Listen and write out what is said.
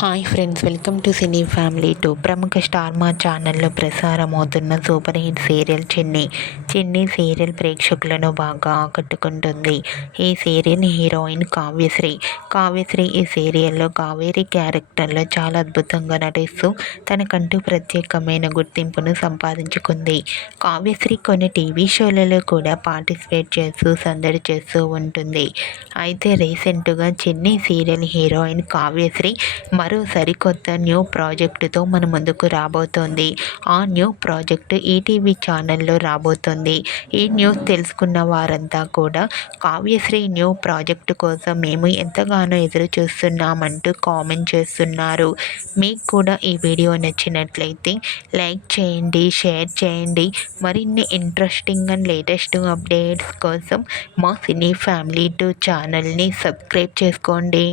Hi friends, welcome to cine family two. ప్రముఖ star మా ఛానల్లో ప్రసారమవుతున్న సూపర్ హిట్ సీరియల్ చిన్ని సీరియల్ ప్రేక్షకులను బాగా ఆకట్టుకుంటుంది. ఈ సీరియల్ హీరోయిన్ కావ్యశ్రీ ఈ సీరియల్లో కావేరి క్యారెక్టర్లో చాలా అద్భుతంగా నటిస్తూ తనకంటూ ప్రత్యేకమైన గుర్తింపును సంపాదించుకుంది. కావ్యశ్రీ కొన్ని టీవీ షోలలో కూడా పార్టిసిపేట్ చేస్తూ సందడి చేస్తూ ఉంటుంది. అయితే రీసెంట్గా చిన్ని సీరియల్ హీరోయిన్ కావ్యశ్రీ మరో సరికొత్త న్యూ ప్రాజెక్టుతో మన ముందుకు రాబోతోంది. ఆ న్యూ ప్రాజెక్టు ఈటీవీ ఛానల్లో రాబోతోంది. ఈ న్యూస్ తెలుసుకున్న వారంతా కూడా కావ్యశ్రీ న్యూ ప్రాజెక్టు కోసం మేము ఎంతగానో ఎదురు చూస్తున్నామంటూ కామెంట్ చేస్తున్నారు. మీకు కూడా ఈ వీడియో నచ్చినట్లయితే లైక్ చేయండి, షేర్ చేయండి. మరిన్ని ఇంట్రెస్టింగ్ అండ్ లేటెస్ట్ అప్డేట్స్ కోసం మా సినీ ఫ్యామిలీ 2 ఛానల్ని సబ్స్క్రైబ్ చేసుకోండి.